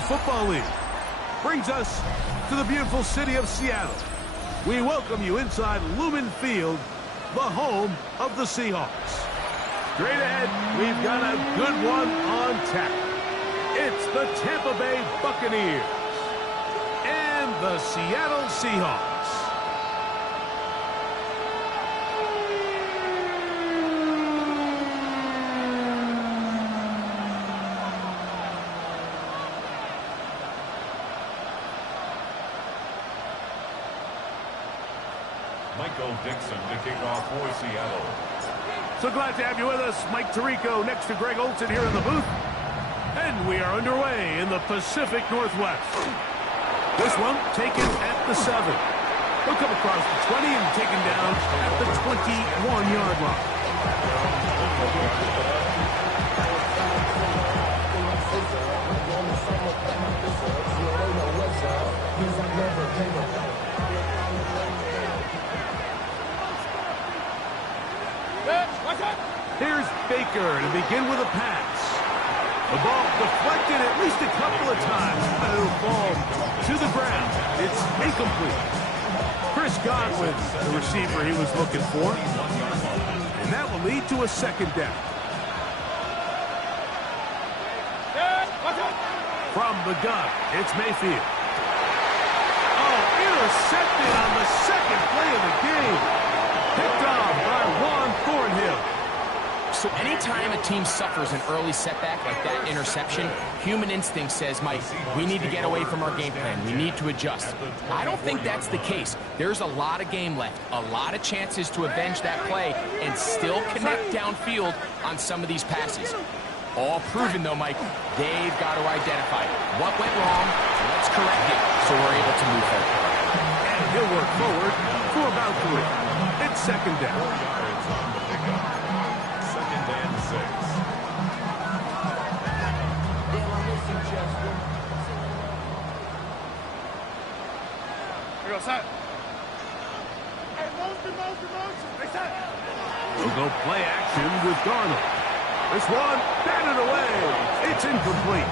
National Football League. Brings us to the beautiful city of Seattle. We welcome you inside Lumen Field, the home of the Seahawks. Straight ahead, we've got a good one on tap. It's the Tampa Bay Buccaneers and the Seattle Seahawks. Dixon to kick off for Seattle. So glad to have you with us. Mike Tirico next to Greg Olson here in the booth. And we are underway in the Pacific Northwest. This one taken at the 7. He'll come across the 20 and taken down at the 21-yard line. Here's Baker to begin with a pass. The ball deflected at least a couple of times. It'll fall to the ground. It's incomplete. Chris Godwin, the receiver he was looking for. And that will lead to a second down. From the gun, it's Mayfield. Oh, intercepted on the second play of the game. Picked off by Juan Thornhill. So anytime a team suffers an early setback like that interception, human instinct says, Mike, we need to get away from our game plan. We need to adjust. I don't think that's the case. There's a lot of game left, a lot of chances to avenge that play and still connect downfield on some of these passes. All proven, though, Mike, they've got to identify what went wrong, let's correct it so we're able to move forward. And he'll work forward for about 3. It's second down. We'll go play action with Darnold. This one, batted away. It's incomplete.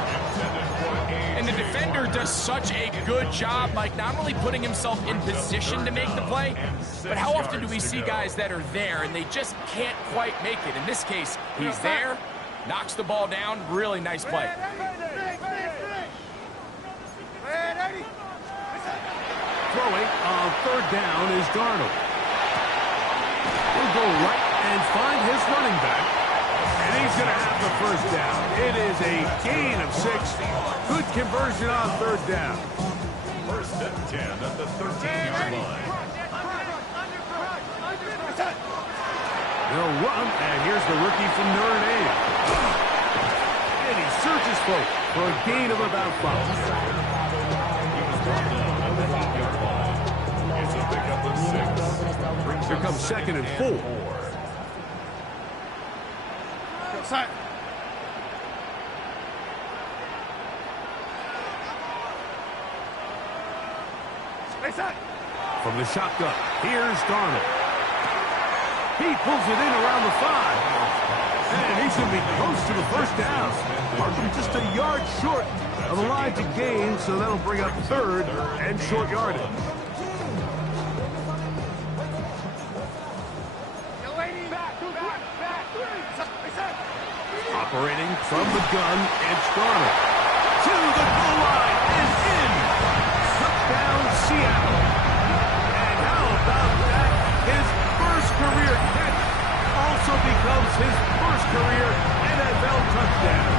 And the defender does such a good job, Mike, not only putting himself in position to make the play, but how often do we see guys that are there and they just can't quite make it? In this case, he's there, knocks the ball down, really nice play. Throwing on third down is Darnold. He'll go right and find his running back. And he's going to have the first down. It is a gain of 6. Good conversion on third down. First and 10 at the 13-yard line. They'll run, and here's the rookie from Notre Dame. And he surges forward for a gain of about 5. It's a pickup of 6. Here comes second and 4. From the shotgun, here's Darnold. He pulls it in around the 5. And he's going to be close to the first down. Markham just a yard short of the line to gain, so that'll bring up third and short yardage. Operating from the gun, it's Darnold. To the goal line and in. Touchdown, Seattle. And how about that? His first career catch also becomes his first career NFL touchdown.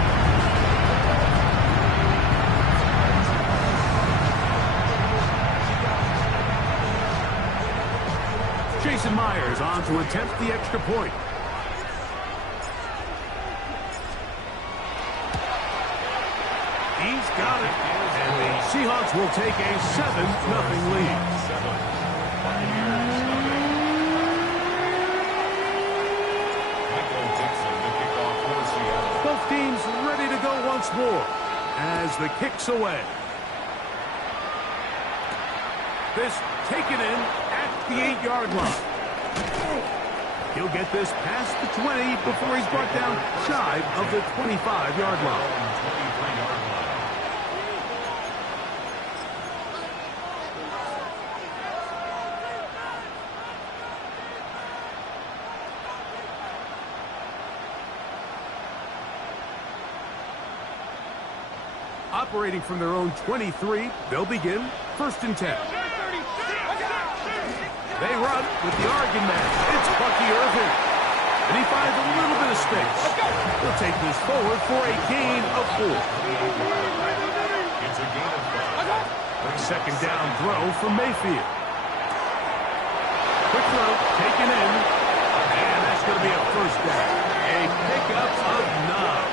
Jason Myers on to attempt the extra point. He's got it. And the Seahawks will take a 7-0 lead. Both teams ready to go once more as the kick's away. This taken in at the 8-yard line. He'll get this past the 20 before he's brought down shy of the 25-yard line. Operating from their own 23, they'll begin 1st and 10. They run with the Oregon man. It's Bucky Irving. And he finds a little bit of space. He'll take this forward for a gain of 4. It's a gain of 5. 2nd down throw from Mayfield. Quick throw, taken in. And that's going to be a 1st down. A pickup of 9.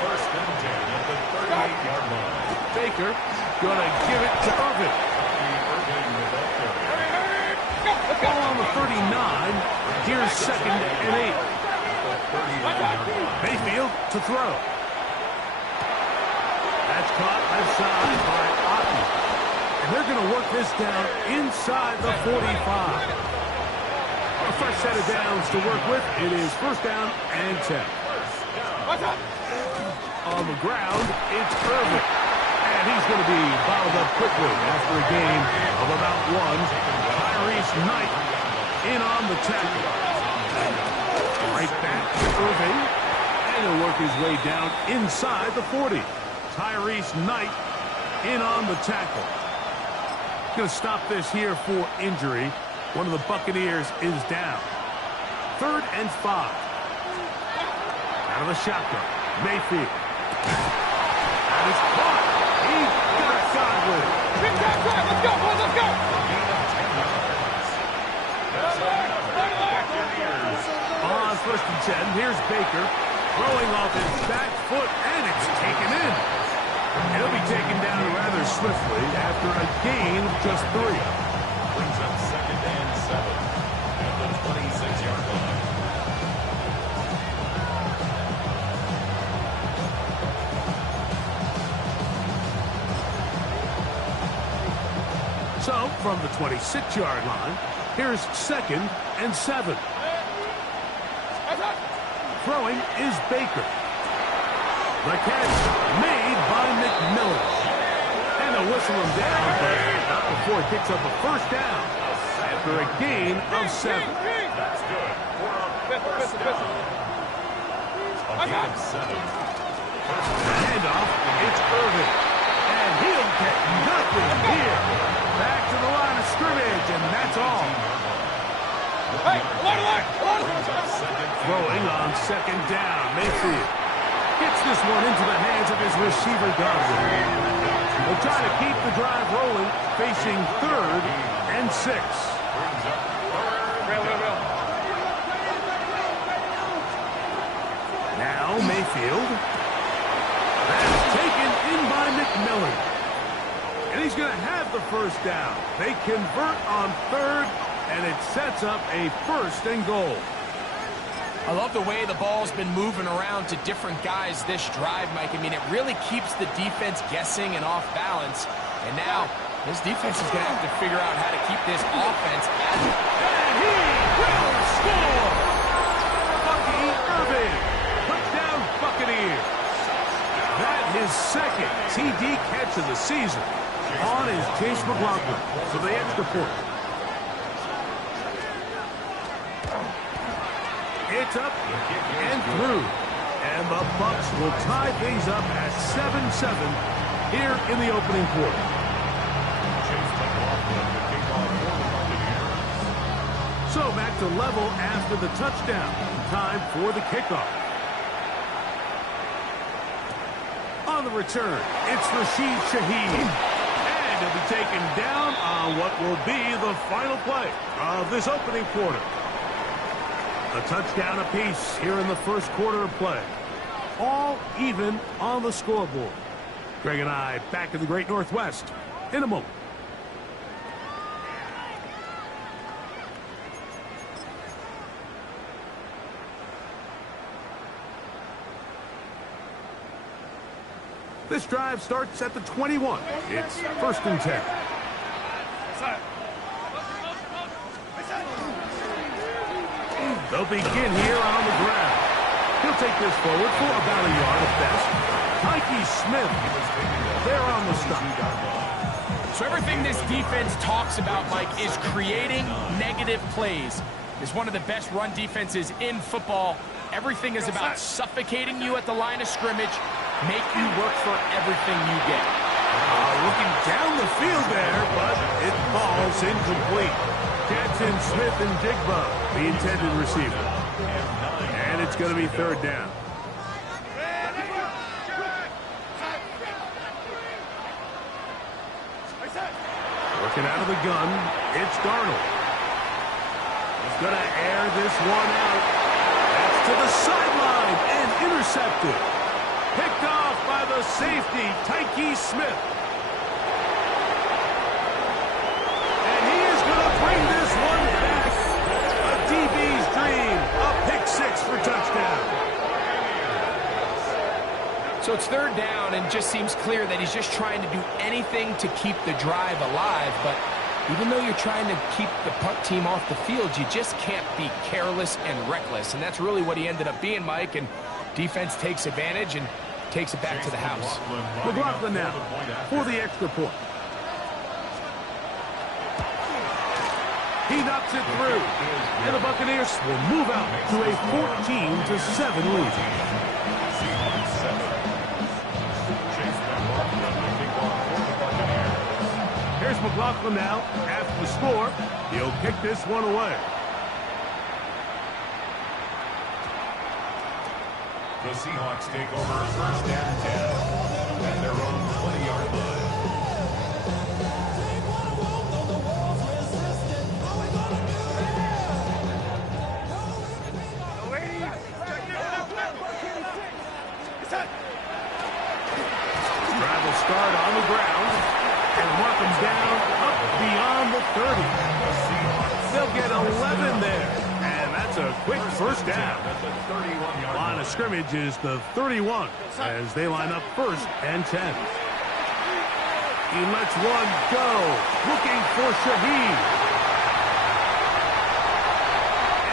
1st and 10 at the 38-yard line. Baker going to give it to Irving. Ball on the 39. Here's 2nd and 8. Mayfield to throw. That's caught left side by Otten. And they're going to work this down inside the 45. A fresh set of downs to work with. It is 1st down and 10. On the ground, it's Irving. And he's going to be bottled up quickly after a gain of about 1. Tyrese Knight in on the tackle. Right back to Irving. And he'll work his way down inside the 40. Tyrese Knight in on the tackle. Going to stop this here for injury. One of the Buccaneers is down. 3rd and 5. Out of the shotgun. Mayfield. That is caught. He got Godwin. Let's go, boys, let's go. On 1st and 10, here's Baker. Throwing off his back foot, and it's taken in. He'll be taken down rather swiftly after a gain of just 3. Brings up 2nd and 7 at the 26-yard line. So, from the 26-yard line, here's 2nd and 7. Throwing is Baker. The catch made by McMillan. And they'll whistle him down, but not before he picks up a 1st down after a gain of 7. That's good. We're up 1st down. A gain of 7. Handoff, it's Irving. And he'll get nothing here. Back to the line of scrimmage, and that's all. Throwing on 2nd down, Mayfield gets this one into the hands of his receiver, Godwin. They'll try to keep the drive rolling, facing 3rd and 6. Now Mayfield. That's taken in by McMillan. And he's going to have the 1st down. They convert on 3rd, and it sets up a 1st and goal. I love the way the ball's been moving around to different guys this drive, Mike. I mean, it really keeps the defense guessing and off balance. And now, this defense is going to have to figure out how to keep this offense. And he will score! Bucky Irving, touchdown Buccaneers. That his 2nd TD catch of the season on his Chase McLaughlin for the extra point. It's up and through. And the Bucs will tie things up at 7-7 here in the opening quarter. So back to level after the touchdown. Time for the kickoff. On the return, it's Rashid Shaheed. And he'll be taken down on what will be the final play of this opening quarter. A touchdown apiece here in the first quarter of play. All even on the scoreboard. Greg and I back in the Great Northwest in a moment. This drive starts at the 21. It's 1st and 10. They'll begin here on the ground. He'll take this forward for about a yard at best. Mikey Smith, they're on the stop. So everything this defense talks about, Mike, is creating negative plays. It's one of the best run defenses in football. Everything is about suffocating you at the line of scrimmage, make you work for everything you get. Looking down the field there, but it falls incomplete. Jackson, Smith, and Digba, the intended receiver. And it's going to be third down. Working out of the gun, it's Darnold. He's going to air this one out. That's to the sideline and intercepted. Picked off by the safety, Tyke Smith. And he is going to bring this one back. A DB's dream. A pick six for touchdown. So it's third down, and just seems clear that he's just trying to do anything to keep the drive alive. But even though you're trying to keep the punt team off the field, you just can't be careless and reckless. And that's really what he ended up being, Mike. And defense takes advantage and takes it back to the house. McLaughlin now for the extra point. He knocks it through. And the Buccaneers will move out to a 14-7 lead. Here's McLaughlin now. After the score, he'll kick this one away. The Seahawks take over first and 10 at their own 20-yard line. Drive will start on the ground. And Markham's down up beyond the 30. They'll get 11 there. And that's a quick first down. Line of scrimmage is the 31 as they line up first and 10. He lets one go. Looking for Shaheed.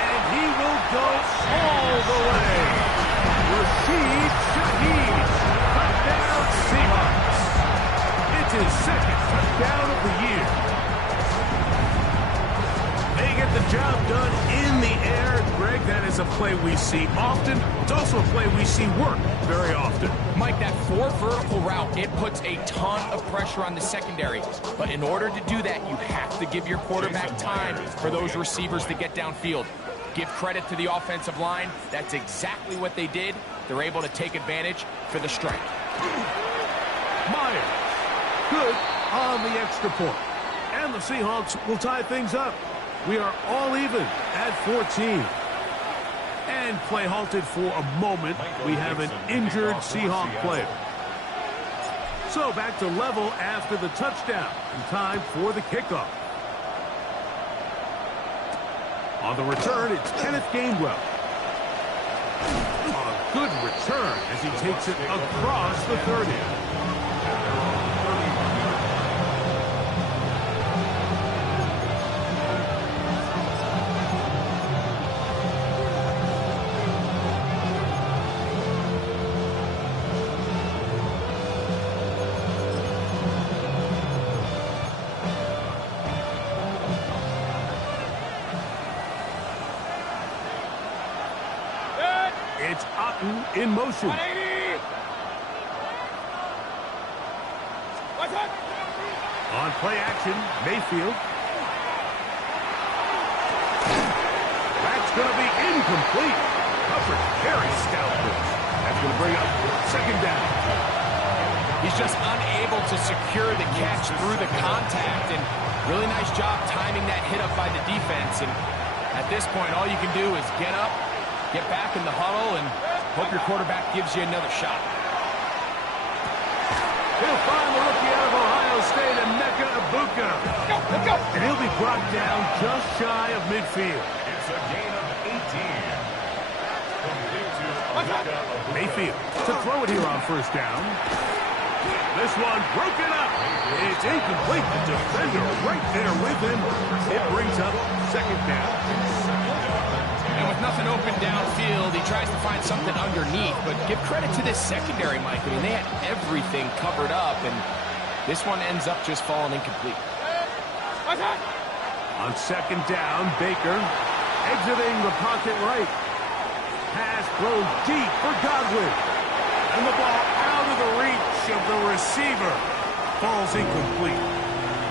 And he will go all the way. Rashid Shaheed. Touchdown Seahawks. His second touchdown of the year. They get the job done in the air. Greg, that is a play we see often. It's also a play we see work very often. Mike, that four vertical route, it puts a ton of pressure on the secondary. But in order to do that, you have to give your quarterback time for those receivers to get downfield. Give credit to the offensive line. That's exactly what they did. They're able to take advantage for the strike. Myers. Good on the extra point. And the Seahawks will tie things up. We are all even at 14. And play halted for a moment. We have an injured Seahawk player. So back to level after the touchdown. And time for the kickoff. On the return, it's Kenneth Gainwell. A good return as he takes it across the 30. It's Otten in motion. 180. What's up? On play action, Mayfield. That's going to be incomplete. Upper very stout. That's going to bring up second down. He's just unable to secure the catch through the contact, and really nice job timing that hit up by the defense. And at this point, all you can do is get up, get back in the huddle, and hope your quarterback gives you another shot. He'll find the rookie out of Ohio State, Emeka Egbuka. Let's go. And he'll be brought down just shy of midfield. It's a gain of 18. Mayfield to throw it here on first down. This one broken up. It's incomplete. The defender right there with him. It brings up second down. And with nothing open downfield, he tries to find something underneath. But give credit to this secondary, Mike. I mean, they had everything covered up, and this one ends up just falling incomplete. On second down, Baker exiting the pocket right. Pass thrown deep for Godwin. And the ball out of the reach of the receiver. Falls incomplete.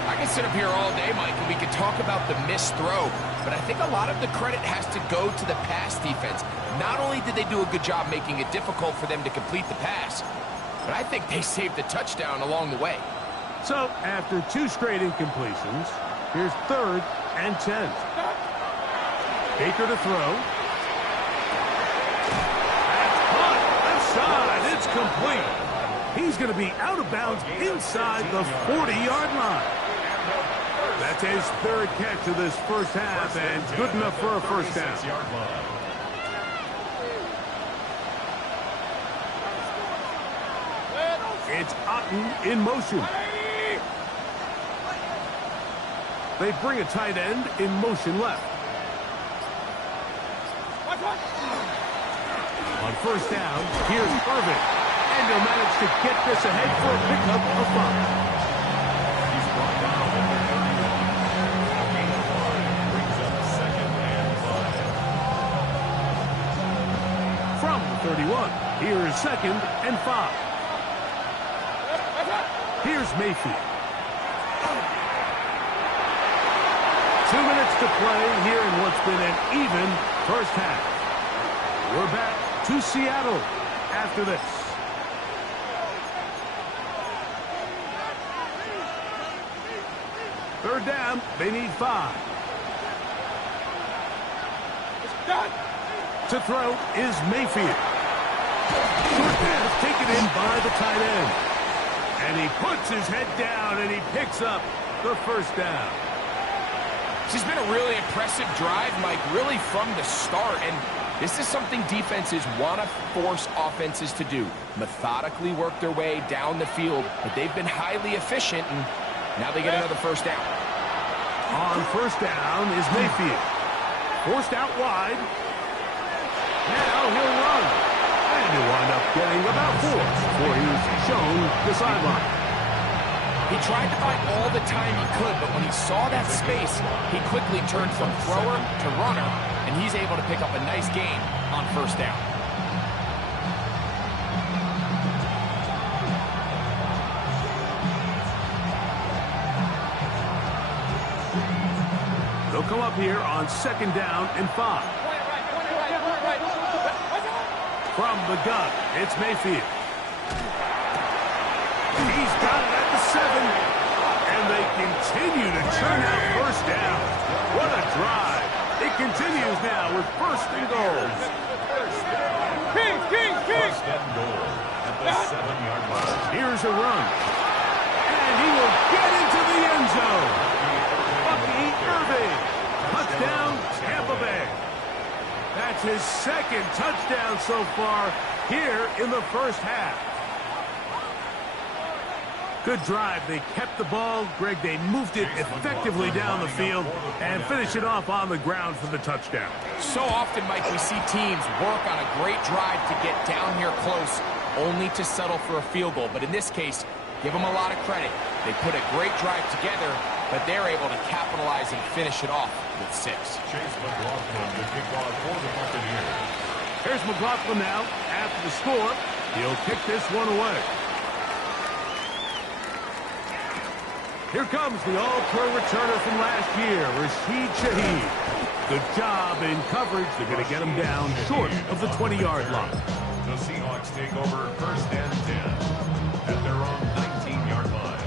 I can sit up here all day, Mike, and we could talk about the missed throw, but I think a lot of the credit has to go to the pass defense. Not only did they do a good job making it difficult for them to complete the pass, but I think they saved the touchdown along the way. So, after 2 straight incompletions, here's 3rd and 10. Baker to throw. That's caught. Left side. It's complete. He's going to be out of bounds inside the 40-yard line. That's his 3rd catch of this first half, and good enough for a first down. It's Otten in motion. They bring a tight end in motion left. On first down, here's Irvin. And he'll manage to get this ahead for a pickup of 5. He's brought down at the 31. Gain of 5 brings up 2nd and 5. From the 31, here's 2nd and 5. Here's Mayfield. 2 minutes to play here in what's been an even first half. We're back to Seattle after this. Third down, they need 5. To throw is Mayfield. Short pass taken in by the tight end. And he puts his head down and he picks up the first down. This has been a really impressive drive, Mike, really from the start. And this is something defenses want to force offenses to do. Methodically work their way down the field, but they've been highly efficient, and now they get another first down. On first down is Mayfield. Forced out wide. Now he'll run. And he'll wind up getting about 4 before he's shown the sideline. He tried to buy all the time he could, but when he saw that space, he quickly turned from thrower to runner, and he's able to pick up a nice gain on first down. They'll come up here on 2nd down and 5. From the gun, it's Mayfield. He's got it at the 7. And they continue to churn out first down. What a drive. It continues now with 1st and goal. First and goal at the 7-yard line. Here's a run. And he will get into the end zone. Bucky Irving. Touchdown, Tampa Bay. That's his 2nd touchdown so far here in the first half. Good drive. They kept the ball. Greg, they moved it effectively down the field and finished it off on the ground for the touchdown. So often, Mike, we see teams work on a great drive to get down here close, only to settle for a field goal. But in this case, give them a lot of credit. They put a great drive together, but they're able to capitalize and finish it off with 6. Chase McLaughlin to kick off for the Buccaneers. Here's McLaughlin now. After the score, he'll kick this one away. Here comes the all-pro returner from last year, Rashid Shaheed. Good job in coverage. They're going to get him down short of the 20-yard line. The Seahawks take over 1st and 10 at their own 19-yard line.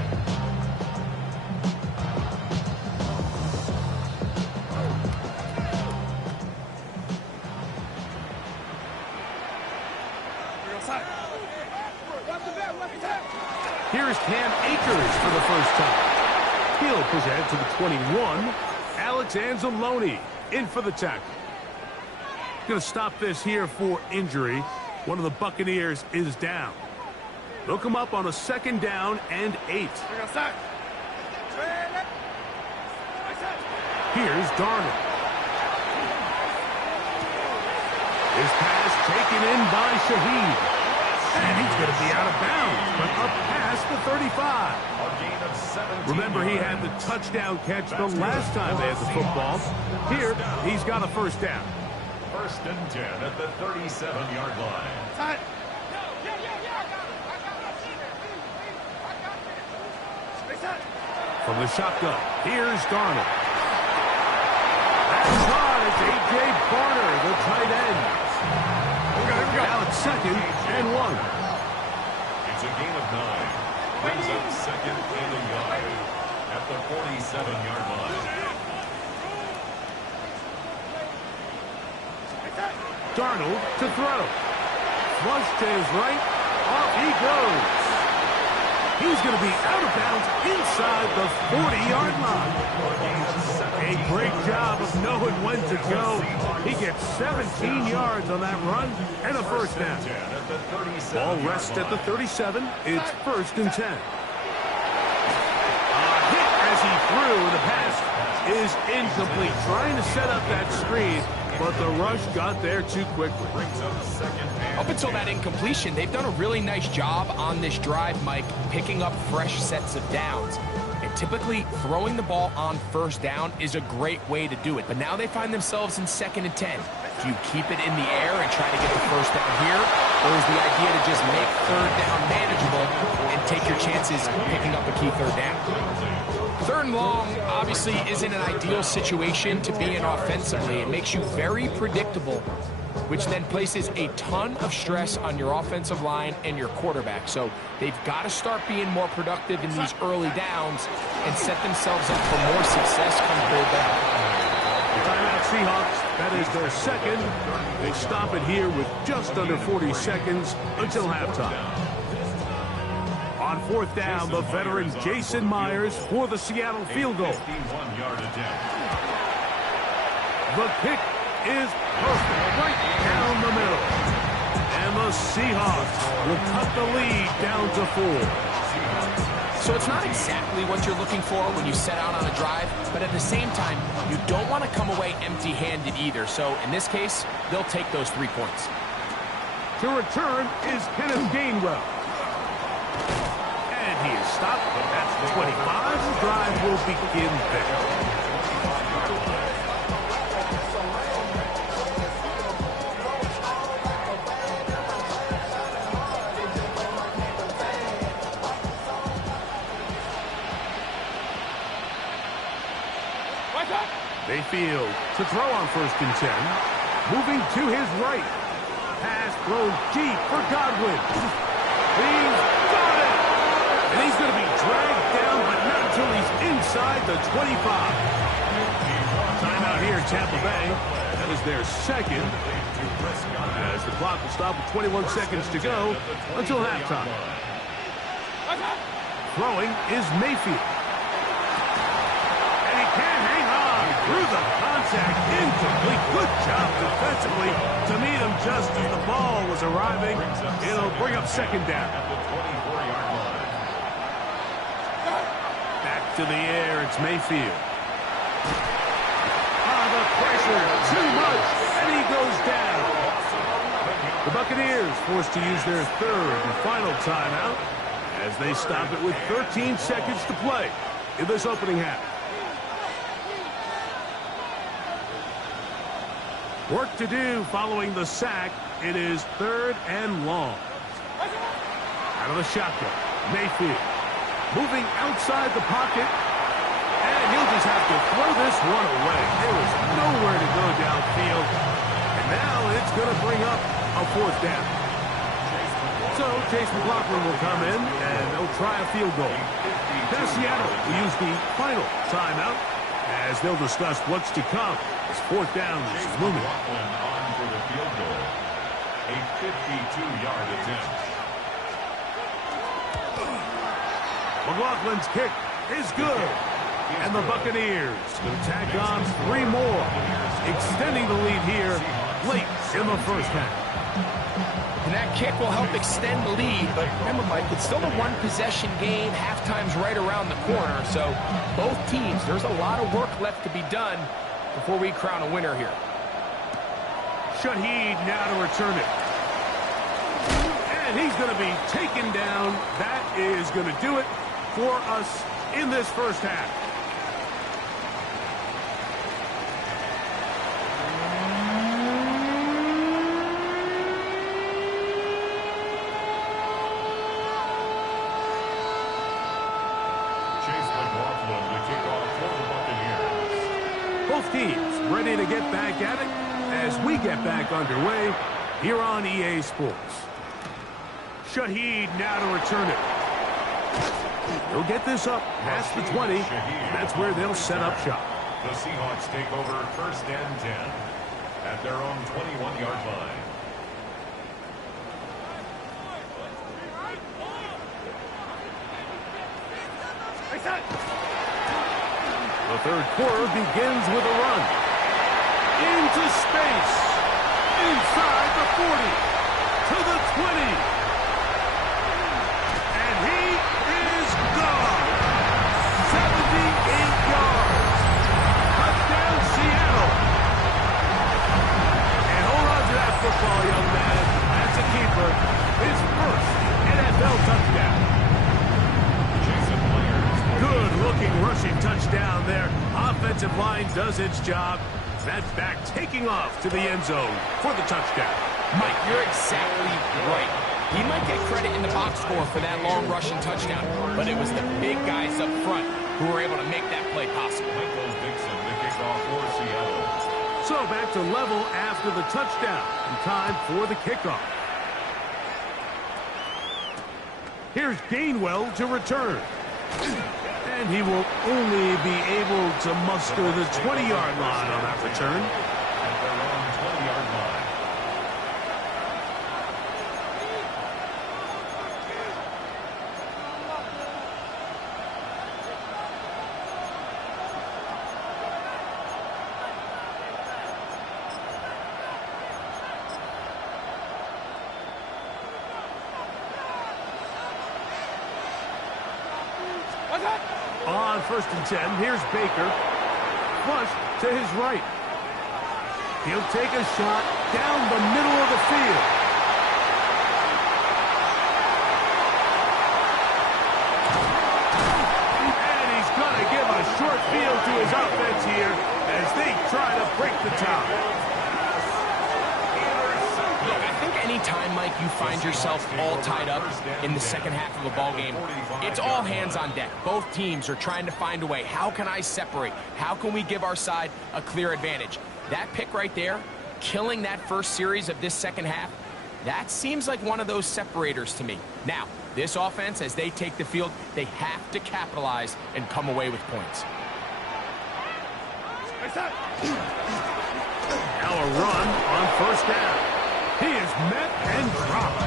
Here's Cam Akers for the first time. He'll push ahead to the 21. Alex Anzalone in for the tackle. Going to stop this here for injury. One of the Buccaneers is down. They'll come up on a 2nd down and 8. Here's Darnold. His pass taken in by Shaheed. And he's going to be out of bounds, but up past the 35. A gain of 17. Remember, he had the touchdown catch the last time they had the football. Here, he's got a first down. 1st and 10 at the 37-yard line. From the shotgun, here's Darnold. That's caught. It's A.J. Barner, the tight end. Now it's 2nd and 1. It's a gain of 9. Brings up 2nd and a yard at the 47-yard line. Darnold to throw. Flush to his right. Off he goes. He's going to be out of bounds inside the 40-yard line. A great job of knowing when to go. He gets 17 yards on that run and a first down. Ball rests at the 37. It's 1st and 10. A hit as he threw. The pass is incomplete. Trying to set up that screen, but the rush got there too quickly. Up until that incompletion, they've done a really nice job on this drive, Mike, picking up fresh sets of downs. And typically, throwing the ball on 1st down is a great way to do it. But now they find themselves in 2nd and 10. Do you keep it in the air and try to get the 1st down here? Or is the idea to just make 3rd down manageable and take your chances picking up a key 3rd down? 3rd and long obviously isn't an ideal situation to be in offensively. It makes you very predictable, which then places a ton of stress on your offensive line and your quarterback. So they've got to start being more productive in these early downs and set themselves up for more success come 3rd down. Timeout Seahawks. That is their 2nd. They stop it here with just under 40 seconds until halftime. On 4th down, the veteran Jason Myers for the Seattle field goal. The kick is perfect, right down the middle. And the Seahawks will cut the lead down to 4. So it's not exactly what you're looking for when you set out on a drive, but at the same time, you don't want to come away empty-handed either. So in this case, they'll take those 3 points. To return is Kenneth Gainwell. And he is stopped, but that's 25. The drive will begin there. Mayfield to throw on 1st and 10. Moving to his right. Pass thrown deep for Godwin. He's got it! And he's going to be dragged down, but not until he's inside the 25. Timeout here, Tampa Bay. That is their 2nd. As the clock will stop with 21 seconds to go until halftime. Throwing is Mayfield. Through the contact, incomplete. Good job defensively to meet him just as the ball was arriving. It'll bring up 2nd down. Back to the air, it's Mayfield. The pressure, too much, and he goes down. The Buccaneers forced to use their 3rd and final timeout as they stop it with 13 seconds to play in this opening half. Work to do following the sack. It is 3rd and long. Out of the shotgun, Mayfield moving outside the pocket, and he'll just have to throw this one away. There is nowhere to go downfield, and now it's going to bring up a 4th down. So Chase McLaughlin will come in, and they'll try a field goal. Now Seattle will use the final timeout as they'll discuss what's to come. 4th down is looming. On for the field goal. A 52-yard attempt. McLaughlin's kick is good. And the Buccaneers will tack on 3 more, extending the lead here late in the 1st half. And that kick will help extend the lead, but remember, Mike, it's still a 1-possession game. Halftime's right around the corner, so both teams, there's a lot of work left to be done before we crown a winner here. Shaheed now to return it. And he's going to be taken down. That is going to do it for us in this 1st half. Both teams ready to get back at it as we get back underway here on EA Sports. Shaheed now to return it. He'll get this up past the 20, and that's where they'll set up shop. The Seahawks take over 1st and 10 at their own 21-yard line. The third quarter begins with a run. Into space. Inside the 40. To the 20. And he is gone. 78 yards. Touchdown, Seattle. And hold on to that football, young man. That's a keeper. His first NFL touchdown. Good-looking rushing touchdown there. Offensive line does its job. That's back taking off to the end zone for the touchdown. Mike, you're exactly right. He might get credit in the box score for that long rushing touchdown, but it was the big guys up front who were able to make that play possible. Michael Dixon, the kickoff for Seattle. So back to level after the touchdown. And time for the kickoff. Here's Gainwell to return. And he will only be able to muster the 20-yard line on that return. At their own 20-yard line. On 1st and 10, here's Baker. Flush to his right. He'll take a shot down the middle of the field. And he's going to give a short field to his offense here as they try to break the tie. Look, I think anytime, Mike, you find yourself all tied up in the second half of a ball game, it's all hands on deck. Both teams are trying to find a way. How can I separate? How can we give our side a clear advantage? That pick right there, killing that first series of this second half, that seems like one of those separators to me. Now, this offense, as they take the field, they have to capitalize and come away with points. Now a run on 1st down. He is met and dropped. A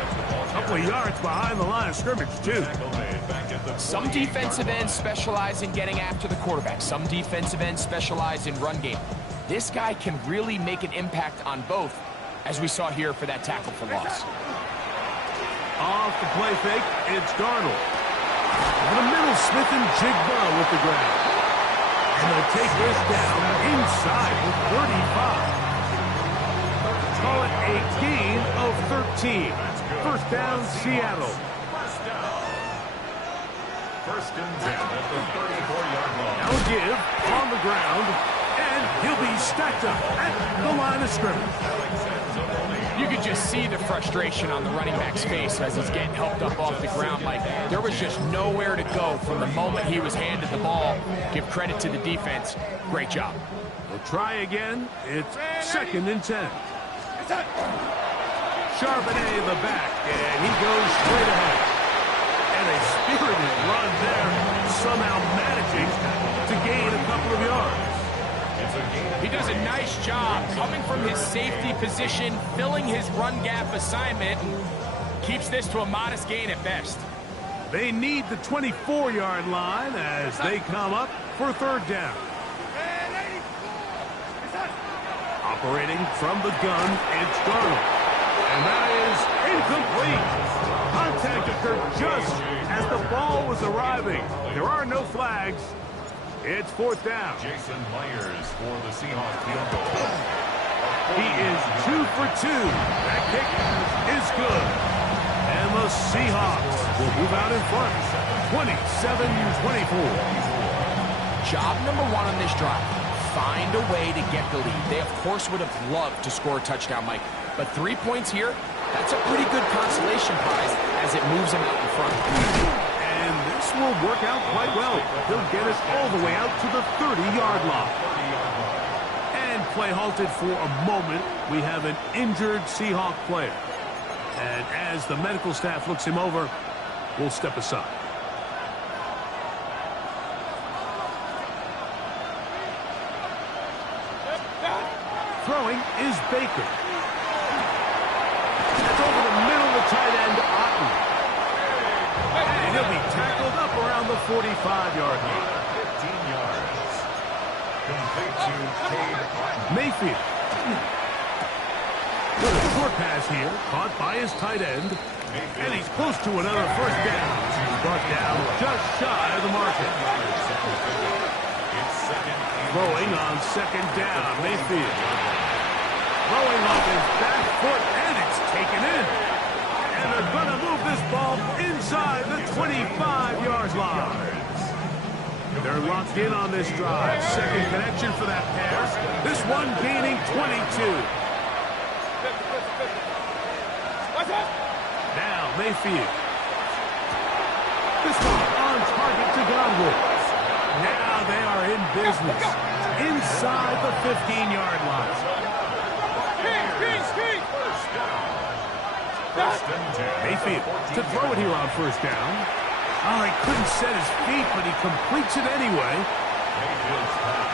couple of yards behind the line of scrimmage, too. Some defensive ends specialize in getting after the quarterback. Some defensive ends specialize in run game. This guy can really make an impact on both, as we saw here for that tackle for loss. Off the play fake, it's Darnold. In the middle, Smith and Jigba with the grab. And they'll take this down inside the 35. Call it a gain of 13. 1st down, Seattle. 1st and 10 at the 34-yard line. Now give on the ground, and he'll be stacked up at the line of scrimmage. You could just see the frustration on the running back's face as he's getting helped up off the ground. Like, there was just nowhere to go from the moment he was handed the ball. Give credit to the defense. Great job. We'll try again. It's 2nd and 10. Charbonnet the back, and he goes straight ahead. And a spirited run there, somehow managing to gain a couple of yards. He does a nice job coming from his safety position, filling his run gap assignment, and keeps this to a modest gain at best. They need the 24-yard line as they come up for 3rd down. Operating from the gun, it's Darnold. And that is incomplete. Contact occurred just as the ball was arriving. There are no flags. It's 4th down. Jason Myers for the Seahawks field goal. He is 2 for 2. That kick is good. And the Seahawks will move out in front. 27-24. Job number 1 on this drive. Find a way to get the lead. They, of course, would have loved to score a touchdown, Mike. But 3 points here, that's a pretty good consolation prize as it moves them out in front. And this will work out quite well. He'll get us all the way out to the 30-yard line. play halted for a moment. We have an injured Seahawk player. And as the medical staff looks him over, we'll step aside. Throwing is Baker. It's over the middle of the tight end, Otten. And he'll be tackled up around the 45-yard line. 15 yards. Complete to Cade Otten. Mayfield. With a short pass here, caught by his tight end. And he's close to another first down. Brought down just shy of the market. Throwing on second down, Mayfield. Throwing off his back foot, and it's taken in. And they're going to move this ball inside the 25-yard line. They're locked in on this drive. Second connection for that pass. This one gaining 22. Now Mayfield. This one on target to Godwin. Now they are in business inside the 15-yard line. Mayfield to throw it here on first down. Oh, he couldn't set his feet, but he completes it anyway.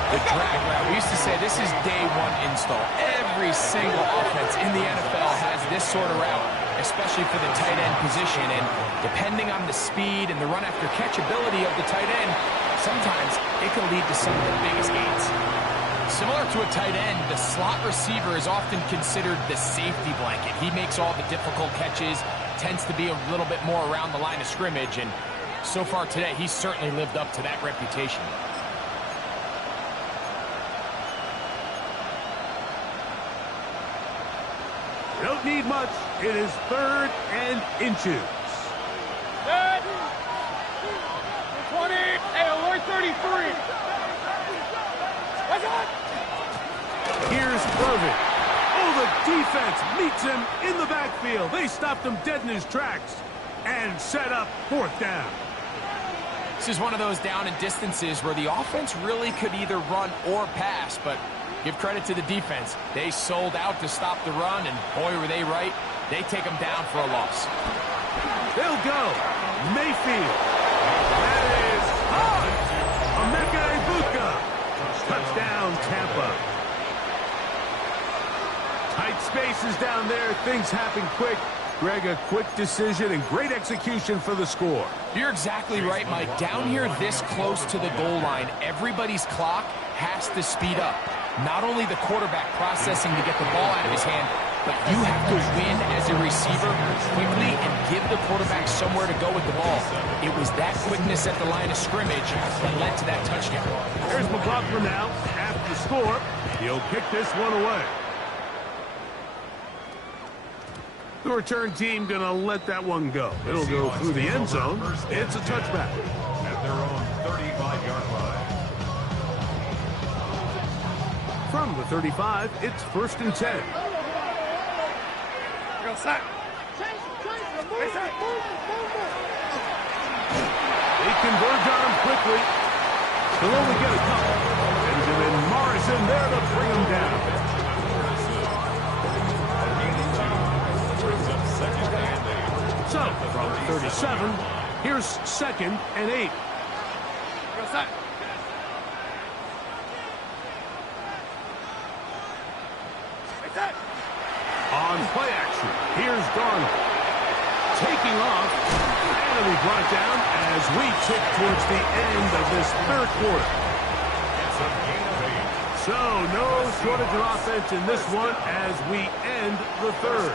The drag route. We used to say this is day one install. Every single offense in the NFL has this sort of route, especially for the tight end position. And depending on the speed and the run after catch ability of the tight end, sometimes it can lead to some of the biggest gains. Similar to a tight end, the slot receiver is often considered the safety blanket. He makes all the difficult catches, tends to be a little bit more around the line of scrimmage, and so far today, he's certainly lived up to that reputation. Don't need much. It is 3rd and inches. 20, hey, alert 33. What's up? Here's Irvin. Oh, the defense meets him in the backfield. They stopped him dead in his tracks and set up 4th down. This is one of those down and distances where the offense really could either run or pass, but give credit to the defense. They sold out to stop the run, and boy, were they right. They take them down for a loss. They'll go. Mayfield. That is Buccaneers. Touchdown, Tampa. Tight spaces down there. Things happen quick. Greg, a quick decision and great execution for the score. You're exactly right, Mike. Down here this close to the goal line, everybody's clock has to speed up. Not only the quarterback processing to get the ball out of his hand, but you have to win as a receiver quickly and give the quarterback somewhere to go with the ball. It was that quickness at the line of scrimmage that led to that touchdown. There's McLaughlin now. After the score, he'll kick this one away. The return team going to let that one go. It'll go through the end zone. It's a touchback. At their own 35-yard line. From the 35, it's 1st and 10. Go sack. They converge on him quickly. He'll only get a couple. Benjamin Morrison there to bring him down. So, from 37, here's 2nd and 8. Go sack. On play action, here's Darnold. Taking off, and he'll be brought down as we tick towards the end of this 3rd quarter. So, no shortage of offense in this one as we end the 3rd.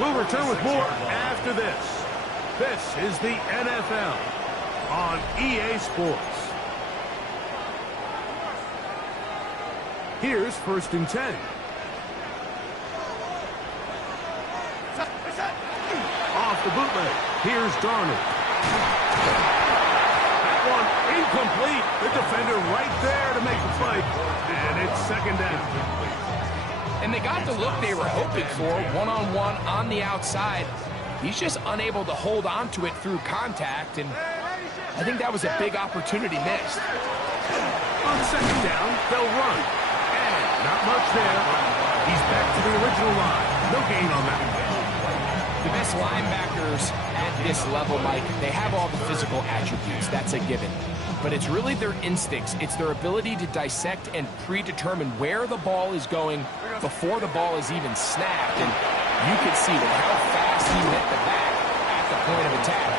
We'll return with more after this. This is the NFL on EA Sports. Here's 1st and 10. Off the bootleg. Here's Darnold. That one incomplete. The defender right there to make the play. And it's 2nd down. And they got the look they were hoping for, one-on-one on the outside. He's just unable to hold on to it through contact, and I think that was a big opportunity missed. On 2nd down, they'll run. And Not much there. He's back to the original line. No gain on that. The best linebackers at this level, Mike, they have all the physical attributes. That's a given. But it's really their instincts. It's their ability to dissect and predetermine where the ball is going before the ball is even snapped. And you could see with how fast he met the back at the point of attack.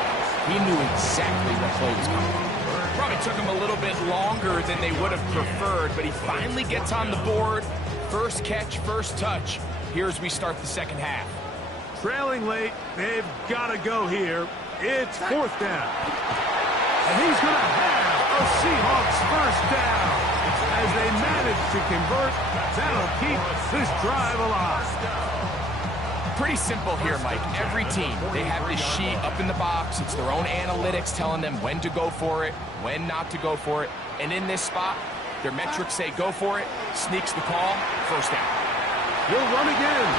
He knew exactly what play was coming. Probably took him a little bit longer than they would have preferred, but he finally gets on the board. First catch, first touch. Here as we start the second half. Trailing late, they've got to go here. It's fourth down. And he's going to have a Seahawks first down. As they manage to convert, that'll keep this drive alive. Pretty simple here, Mike. Every team, they have this sheet up in the box. It's their own analytics telling them when to go for it, when not to go for it. And in this spot, their metrics say go for it, sneaks the call, first down. He'll run again.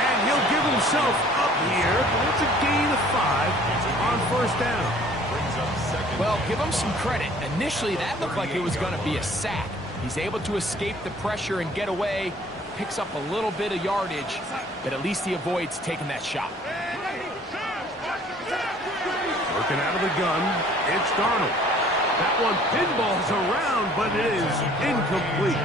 And he'll give himself up here. It's a gain of 5 on first down. Well, give him some credit. Initially, that looked like it was going to be a sack. He's able to escape the pressure and get away. Picks up a little bit of yardage, but at least he avoids taking that shot. Working out of the gun, it's Darnold. That one pinballs around, but it is incomplete.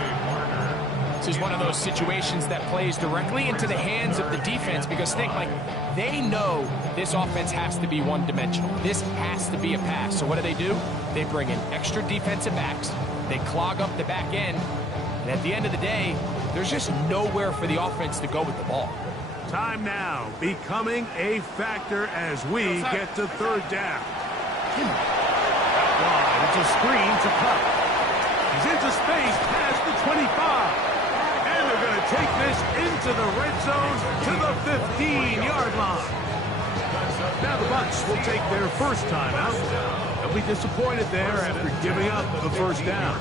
This is one of those situations that plays directly into the hands of the defense because, think, Mike, they know this offense has to be one-dimensional. This has to be a pass. So what do? They bring in extra defensive backs. They clog up the back end. And at the end of the day, there's just nowhere for the offense to go with the ball. Time now becoming a factor as we get to third down. Wide, it's a screen to cut. He's into space past the 25. And they're going to take this into the red zone to the 15-yard line. Now the Bucs will take their first timeout. They'll be disappointed there after giving up the first down.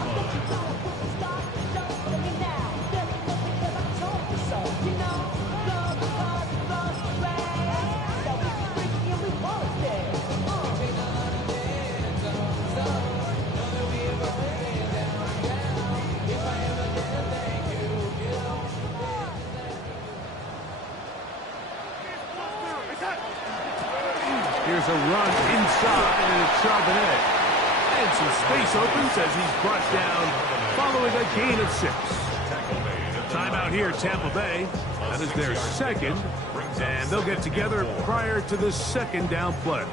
Here's a run inside, and it's Charbonnet. And some space opens as he's brought down following a gain of 6. Timeout here, Tampa Bay. That is their second, and they'll get together prior to the second down play.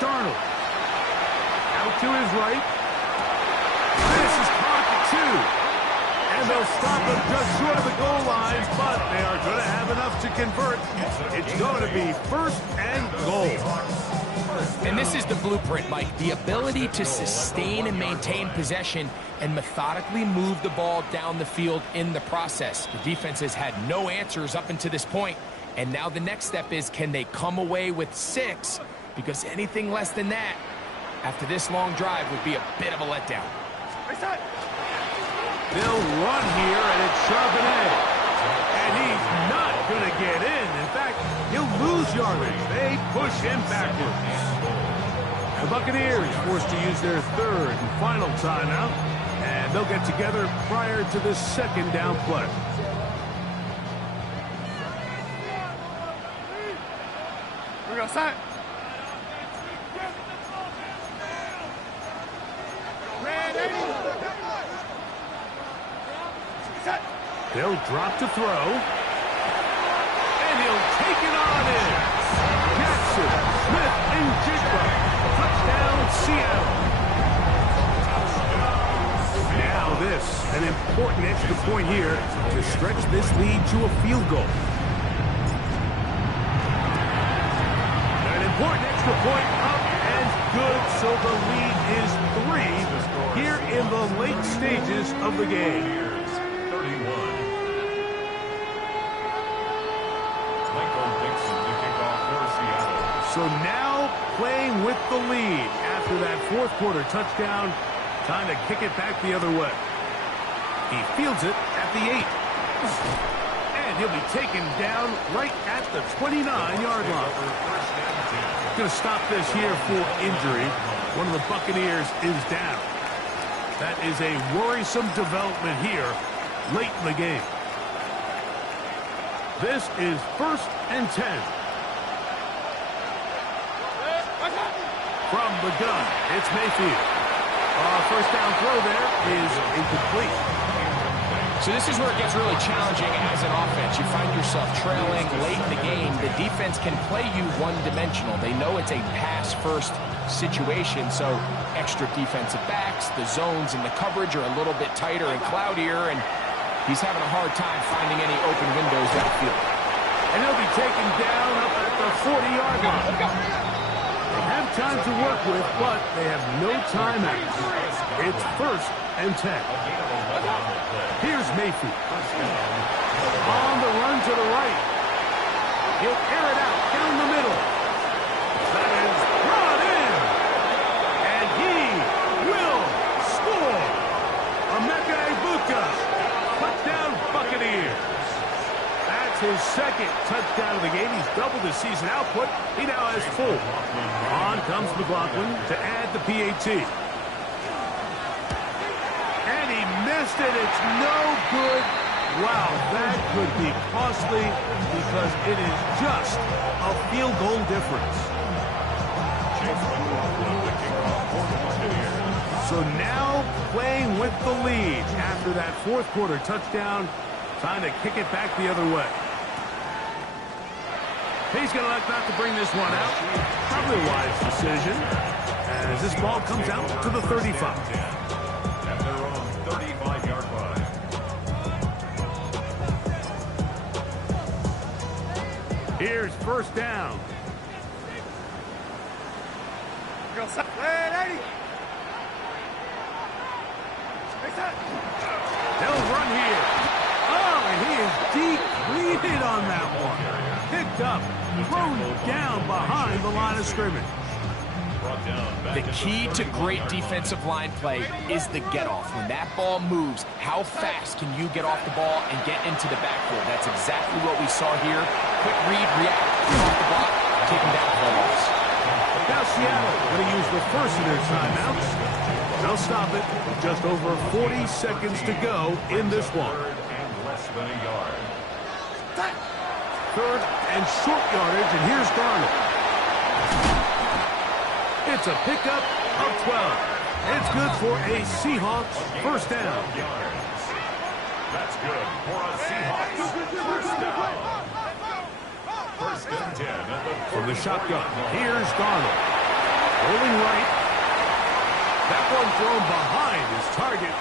Darnold. Out to his right. This is caught at the 2. And they'll stop him just short of the goal line, but they are going to have enough to convert. It's going to be first and goal. And this is the blueprint, Mike. The ability to sustain and maintain possession and methodically move the ball down the field in the process. The defense has had no answers up until this point. And now the next step is, can they come away with 6? Because anything less than that, after this long drive, would be a bit of a letdown. They'll run here, and it's Charbonnet. And he's not going to get in. In fact, he'll lose yardage. They push him backwards. The Buccaneers forced to use their third and final timeout, and they'll get together prior to the second down play. We're going to set. They'll drop to throw. And he'll take it on in. Jackson, Smith, and Jigba. Touchdown, Seattle. Now this, an important extra point here to stretch this lead to a field goal. An important extra point up and good, so the lead is 3 here in the late stages of the game. So now playing with the lead after that fourth quarter touchdown. Time to kick it back the other way. He fields it at the 8. And he'll be taken down right at the 29-yard line. Going to stop this here for injury. One of the Buccaneers is down. That is a worrisome development here late in the game. This is 1st and 10. From the gun, it's Mayfield. First down throw there is incomplete. So this is where it gets really challenging as an offense. You find yourself trailing late in the game. The defense can play you one-dimensional. They know it's a pass-first situation, so extra defensive backs, the zones and the coverage are a little bit tighter and cloudier, and he's having a hard time finding any open windows downfield. And he'll be taken down up at the 40-yard line. They have time to work with, but they have no timeouts. It's 1st and 10. Here's Mayfield. On the run to the right. He'll air it out down the middle. That is brought in. And he will score. Emeka Egbuka. Touchdown Buccaneers. That's his second touchdown of the game. He's doubled his season output. He now has 4. On comes McLaughlin to add the PAT. And he missed it. It's no good. Wow, that could be costly because it is just a field goal difference. So now playing with the lead after that 4th quarter touchdown. Time to kick it back the other way. He's going to elect not to bring this one out. Probably a wise decision as this ball comes out to the 35. At their own 35-yard line. Here's 1st down. They'll run here. Oh, and he is depleted on that one. Picked up, thrown down behind the line of scrimmage. The key to great defensive line play is the get-off. When that ball moves, how fast can you get off the ball and get into the backfield? That's exactly what we saw here. Quick read, react, off the block, taking down the loss. Now Seattle going to use the first of their timeouts. They'll stop it with just over 40 seconds to go in this one. And less than a yard. 3rd and short yardage, and here's Darnold. It's a pickup of 12. It's good for a Seahawks 1st down. That's good for a Seahawks 1st down. 1st and 10 at the From the shotgun, here's Darnold. Rolling right. That one thrown behind his target,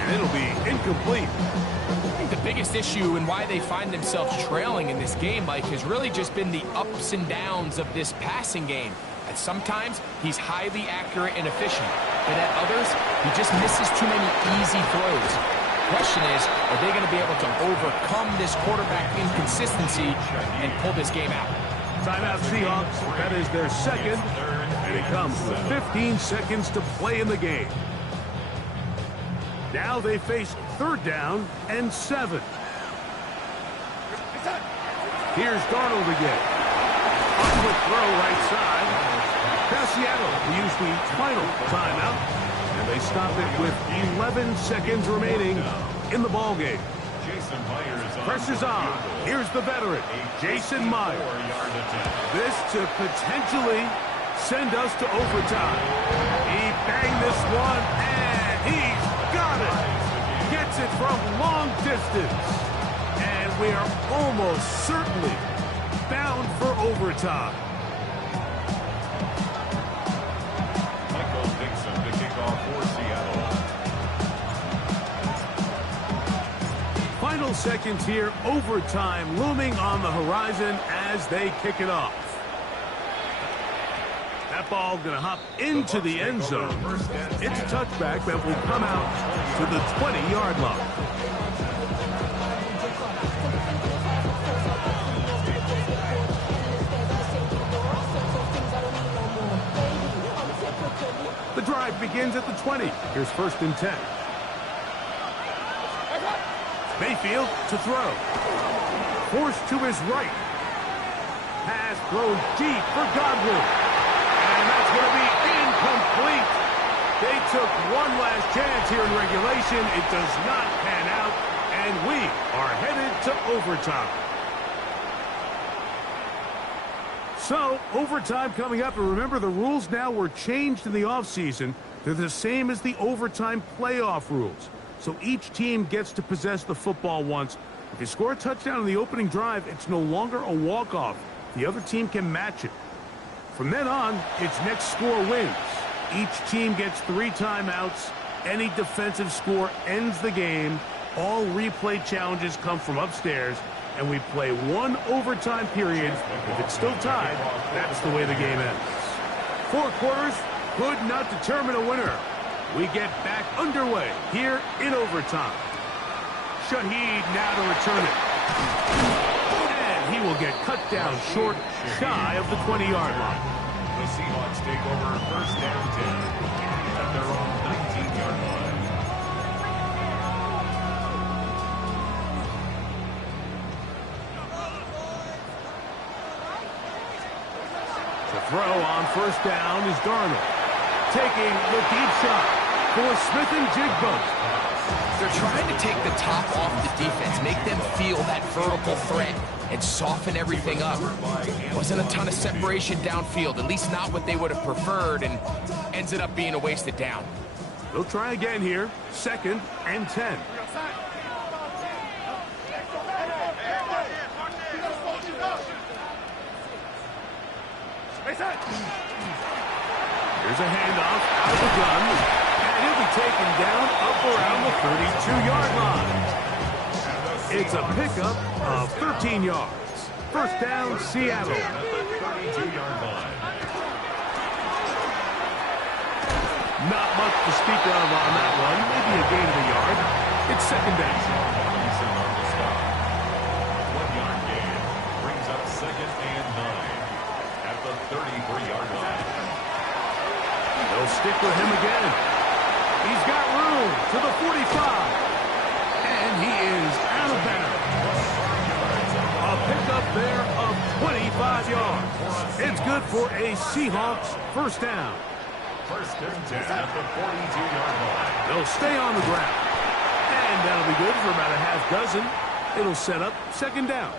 and it'll be incomplete. I think the biggest issue and why they find themselves trailing in this game, Mike, has really just been the ups and downs of this passing game. At sometimes, he's highly accurate and efficient, but at others, he just misses too many easy throws. Question is, are they going to be able to overcome this quarterback inconsistency and pull this game out? Timeout Seahawks. That is their second, and it comes with 15 seconds to play in the game. Now they face 3rd down and 7. Here's Darnold again. A quick throw right side. Now Seattle will use the final timeout, and they stop it with 11 seconds remaining in the ballgame. Pressure's on. Here's the veteran, Jason Myers. This to potentially send us to overtime. He banged this one, and he's got it. Gets it from long distance. And we are almost certainly bound for overtime. Final seconds here, overtime looming on the horizon as they kick it off. That ball going to hop into the end zone. It's a touchback that will come out to the 20-yard line. The drive begins at the 20. Here's 1st and 10. Mayfield to throw. forced to his right. Pass thrown deep for Godwin. And that's going to be incomplete. They took one last chance here in regulation. It does not pan out, and we are headed to overtime. So, overtime coming up, and remember the rules now were changed in the offseason. They're the same as the overtime playoff rules. So each team gets to possess the football once. If you score a touchdown on the opening drive, it's no longer a walk-off. The other team can match it. From then on, it's next score wins. Each team gets 3 timeouts. Any defensive score ends the game. All replay challenges come from upstairs, and we play 1 overtime period. If it's still tied, that's the way the game ends. 4 quarters could not determine a winner. We get back underway here in overtime. Shaheed now to return it. And he will get cut down short, shy of the 20-yard line. The Seahawks take over first down 10 at their own 19-yard line. The throw on first down is Darnold. Taking the deep shot for Smith and Jigba. They're trying to take the top off the defense, make them feel that vertical threat, and soften everything up. Wasn't a ton of separation downfield, at least not what they would have preferred, and ends it up being a wasted down. They'll try again here. 2nd and 10. Here's a handoff out of the gun, and he'll be taken down up around the 32-yard line. It's a pickup of 13 yards. First down, Seattle. 32-yard line. Not much to speak of on that one. Maybe a gain of a yard. It's 2nd down. 1-yard gain brings up 2nd and 9 at the 33-yard line. They'll stick with him again. He's got room to the 45. And he is out of bounds. A pickup there of 25 yards. It's good for a Seahawks first down. First and 10 at the 42-yard line. They'll stay on the ground. And that'll be good for about a half dozen. It'll set up 2nd down.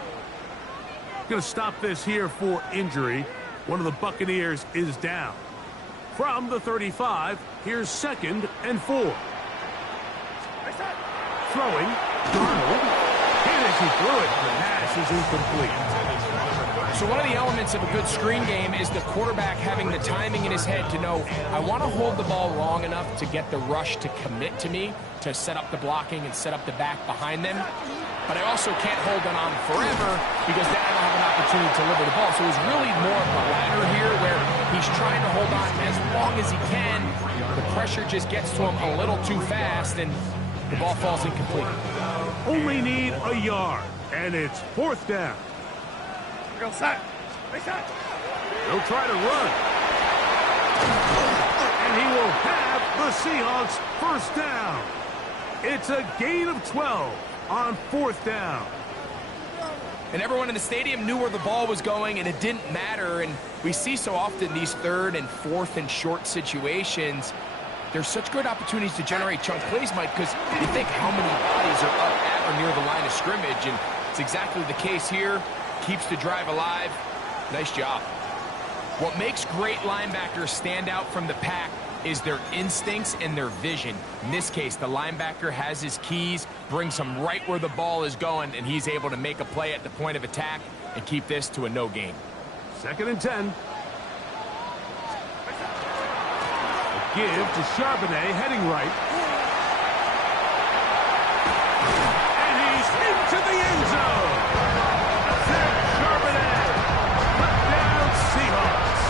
Going to stop this here for injury. One of the Buccaneers is down. From the 35, here's 2nd and 4. Throwing, Darnold. Hit as he threw it. The pass is incomplete. So one of the elements of a good screen game is the quarterback having the timing in his head to know, I want to hold the ball long enough to get the rush to commit to me, to set up the blocking and set up the back behind them. But I also can't hold them on forever because then I don't have an opportunity to deliver the ball. So it's really more of the latter here where he's trying to hold on as long as he can. The pressure just gets to him a little too fast and the ball falls incomplete. Only need a yard, and it's 4th down. Go set. They'll try to run. And he will have the Seahawks first down. It's a gain of 12 on 4th down. And everyone in the stadium knew where the ball was going, and it didn't matter. And we see so often these 3rd and 4th and short situations, there's such good opportunities to generate chunk plays, Mike, because you think how many bodies are up at or near the line of scrimmage, and it's exactly the case here. Keeps the drive alive. Nice job. What makes great linebackers stand out from the pack is their instincts and their vision. In this case, the linebacker has his keys, brings him right where the ball is going, and he's able to make a play at the point of attack and keep this to a no gain. 2nd and 10. A give to Charbonnet, heading right. And he's into the end zone. Charbonnet, touchdown Seahawks.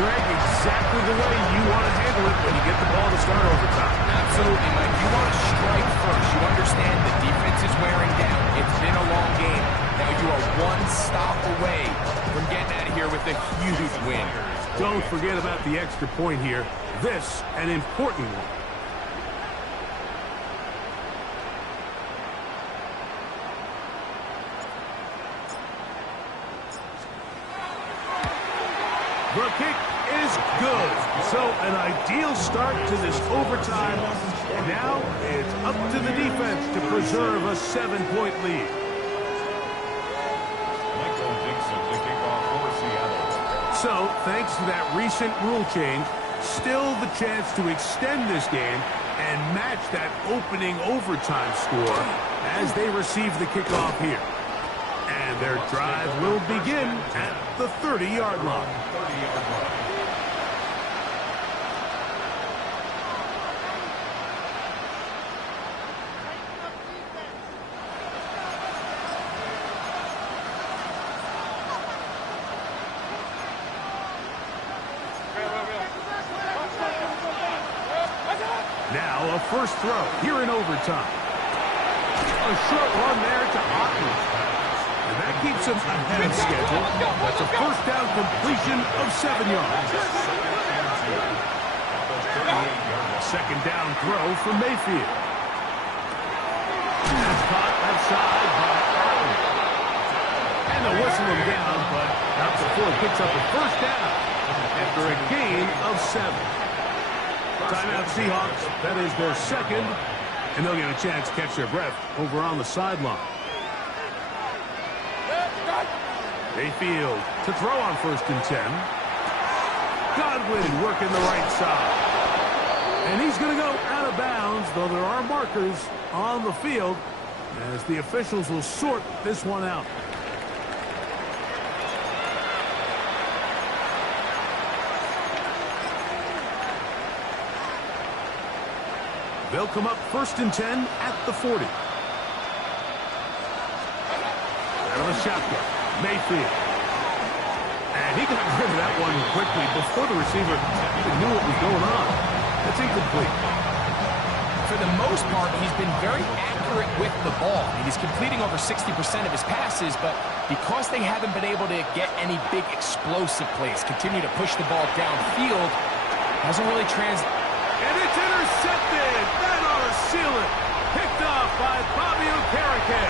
Greg, exactly the way you want to handle it when you get the ball to start overtime. Absolutely, Mike. You want to strike first. You understand the defense is wearing down. It's been a long game. Now you are one stop away from getting out of here with a huge win. Don't forget about the extra point here. This, an important one. The kick is good. So an ideal start to this overtime. And now it's up to the defense to preserve a 7-point lead. The kickoff for Seattle. So, thanks to that recent rule change, still the chance to extend this game and match that opening overtime score as they receive the kickoff here. And their drive will begin at the 30-yard line. Now a first throw here in overtime. A short run there to Otten. And that keeps him ahead of schedule. That's a first down completion of 7 yards. Second down throw for Mayfield. That's caught outside by Otten. And they'll whistle him down, but not before he picks up a first down after a gain of 7. Timeout Seahawks. That is their second. And they'll get a chance to catch their breath over on the sideline. Mayfield to throw on 1st and 10. Godwin working the right side. And he's going to go out of bounds, though there are markers on the field as the officials will sort this one out. They'll come up 1st and 10 at the 40. Out of the shotgun, Mayfield. And he got rid of that one quickly before the receiver even knew what was going on. That's incomplete. For the most part, he's been very accurate with the ball. I mean, he's completing over 60% of his passes, but because they haven't been able to get any big explosive plays, continue to push the ball downfield, hasn't really translated. And it's intercepted. That ought to seal it. Picked off by Bobby Okereke.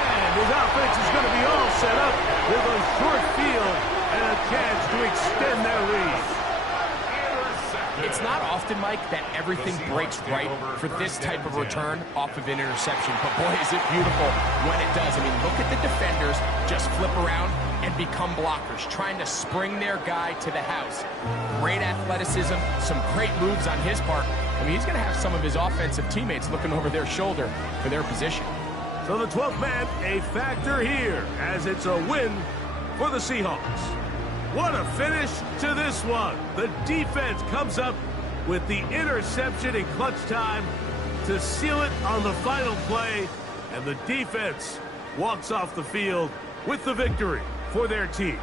And his offense is going to be all set up with a short field and a chance to extend their lead. It's not often, Mike, that everything breaks right for this type of return off of an interception. But boy, is it beautiful when it does. I mean, look at the defenders just flip around and become blockers, trying to spring their guy to the house. Great athleticism, some great moves on his part. I mean, he's going to have some of his offensive teammates looking over their shoulder for their position. So the 12th man, a factor here, as it's a win for the Seahawks. What a finish to this one. The defense comes up with the interception in clutch time to seal it on the final play, and the defense walks off the field with the victory for their team.